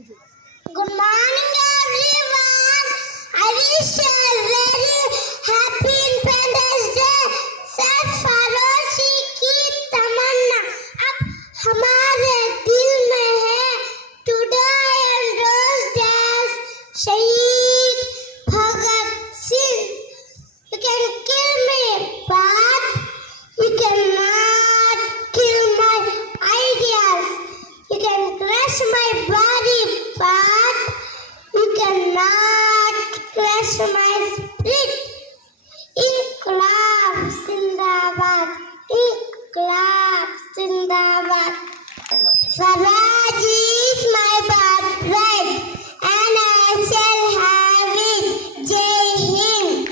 Good morning, everyone. I wish you a very happy Independence Day. सर फरोशी की तमन्ना अब हमारे दिल में है. Today and those days, शहीद Bhagat Singh. You can kill me, but you cannot kill my ideas. You can crush my body, but you cannot crush my spirit. Inqilab Zindabad, Inqilab Zindabad. Swaraj is my birthright, and I shall have it. Jai Hind.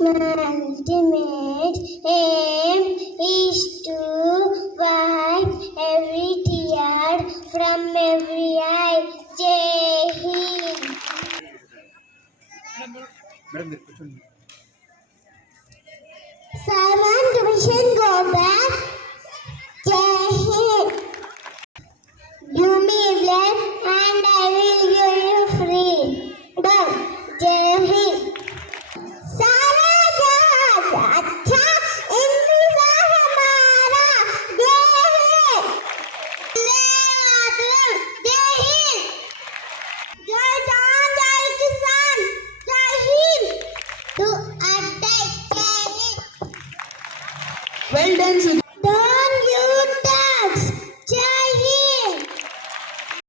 My ultimate aim is to wipe every tear from every eye. Jai Hind. Simon Division go back. Jai Hind. Give me blood and I will give you freedom. Jai Hind. सारा जहाज अच्छा इंतजार हमारा. जय हिंद. जय हिंद. जय जवान जय किसान. जय हिंद. To attack. जय हिंद. Well done, Sujit.